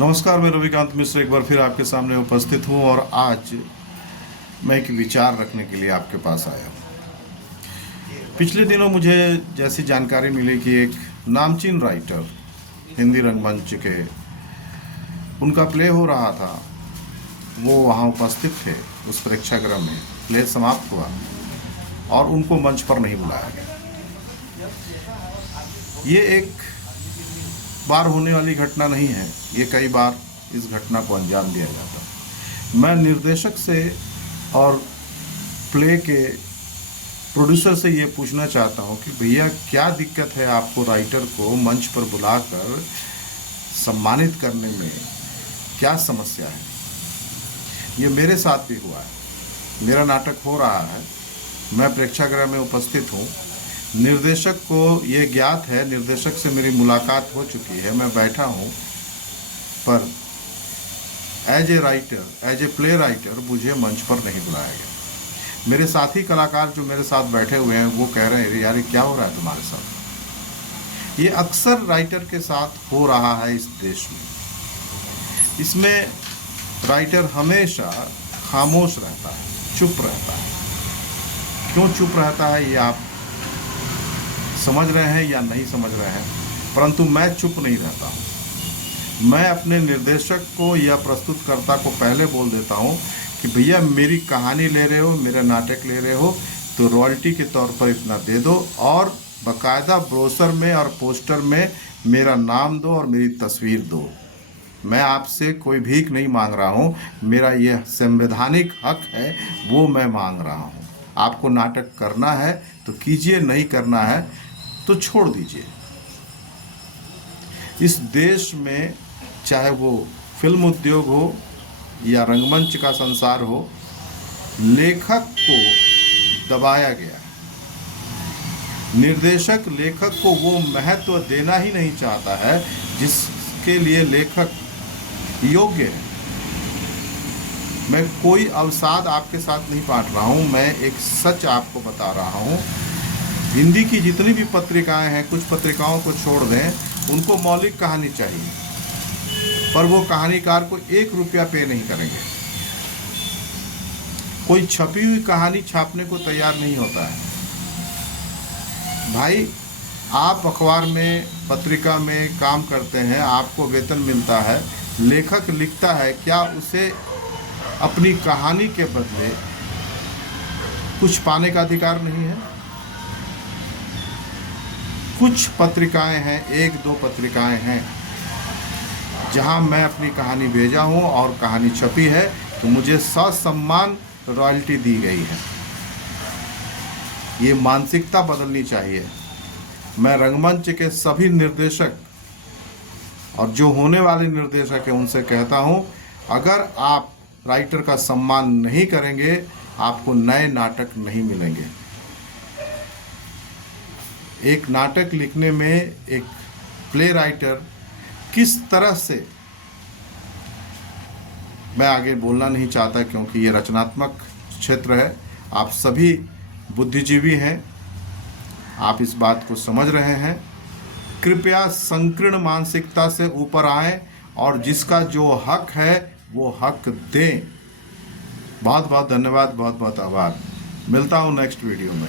नमस्कार, मैं रविकांत मिश्र एक बार फिर आपके सामने उपस्थित हूं और आज मैं एक विचार रखने के लिए आपके पास आया हूं। पिछले दिनों मुझे जैसी जानकारी मिली कि एक नामचीन राइटर हिंदी रंगमंच के उनका प्ले हो रहा था, वो वहां उपस्थित थे उस प्रेक्षागृह में। प्ले समाप्त हुआ और उनको मंच पर नहीं बुलाया गया। ये एक बार होने वाली घटना नहीं है, ये कई बार इस घटना को अंजाम दिया जाता है। मैं निर्देशक से और प्ले के प्रोड्यूसर से ये पूछना चाहता हूँ कि भैया क्या दिक्कत है आपको राइटर को मंच पर बुलाकर सम्मानित करने में, क्या समस्या है? ये मेरे साथ भी हुआ है। मेरा नाटक हो रहा है, मैं प्रेक्षागृह में उपस्थित हूँ। निर्देशक को ये ज्ञात है, निर्देशक से मेरी मुलाकात हो चुकी है, मैं बैठा हूँ, पर as a writer, as a play writer मुझे मंच पर नहीं बुलाया गया। मेरे साथी कलाकार जो मेरे साथ बैठे हुए हैं वो कह रहे हैं, यार ये क्या हो रहा है तुम्हारे साथ? ये अक्सर राइटर के साथ हो रहा है इस देश में। इसमें राइटर हमेशा खामोश रहता है, चुप रहता है। क्यों चुप रहता है ये आप समझ रहे हैं या नहीं समझ रहे हैं, परंतु मैं चुप नहीं रहता हूँ। मैं अपने निर्देशक को या प्रस्तुतकर्ता को पहले बोल देता हूँ कि भैया मेरी कहानी ले रहे हो, मेरा नाटक ले रहे हो तो रॉयल्टी के तौर पर इतना दे दो और बाकायदा ब्रोशर में और पोस्टर में मेरा नाम दो और मेरी तस्वीर दो। मैं आपसे कोई भीख नहीं मांग रहा हूँ, मेरा यह संवैधानिक हक है, वो मैं मांग रहा हूँ। आपको नाटक करना है तो कीजिए, नहीं करना है तो छोड़ दीजिए। इस देश में चाहे वो फिल्म उद्योग हो या रंगमंच का संसार हो, लेखक को दबाया गया है। निर्देशक लेखक को वो महत्व देना ही नहीं चाहता है जिसके लिए लेखक योग्य है। मैं कोई अवसाद आपके साथ नहीं बांट रहा हूँ, मैं एक सच आपको बता रहा हूँ। हिंदी की जितनी भी पत्रिकाएं हैं, कुछ पत्रिकाओं को छोड़ दें, उनको मौलिक कहानी चाहिए, पर वो कहानीकार को 1 रुपया पे नहीं करेंगे। कोई छपी हुई कहानी छापने को तैयार नहीं होता है। भाई आप अखबार में, पत्रिका में काम करते हैं, आपको वेतन मिलता है, लेखक लिखता है, क्या उसे अपनी कहानी के बदले कुछ पाने का अधिकार नहीं है? कुछ पत्रिकाएं हैं, 1-2 पत्रिकाएं हैं जहां मैं अपनी कहानी भेजा हूं और कहानी छपी है तो मुझे ससम्मान रॉयल्टी दी गई है। ये मानसिकता बदलनी चाहिए। मैं रंगमंच के सभी निर्देशक और जो होने वाले निर्देशक हैं उनसे कहता हूं, अगर आप राइटर का सम्मान नहीं करेंगे, आपको नए नाटक नहीं मिलेंगे। एक नाटक लिखने में एक प्ले राइटर किस तरह से, मैं आगे बोलना नहीं चाहता क्योंकि ये रचनात्मक क्षेत्र है। आप सभी बुद्धिजीवी हैं, आप इस बात को समझ रहे हैं। कृपया संकीर्ण मानसिकता से ऊपर आएं और जिसका जो हक है वो हक दें। बहुत बहुत धन्यवाद, बहुत बहुत आभार। मिलता हूँ नेक्स्ट वीडियो में।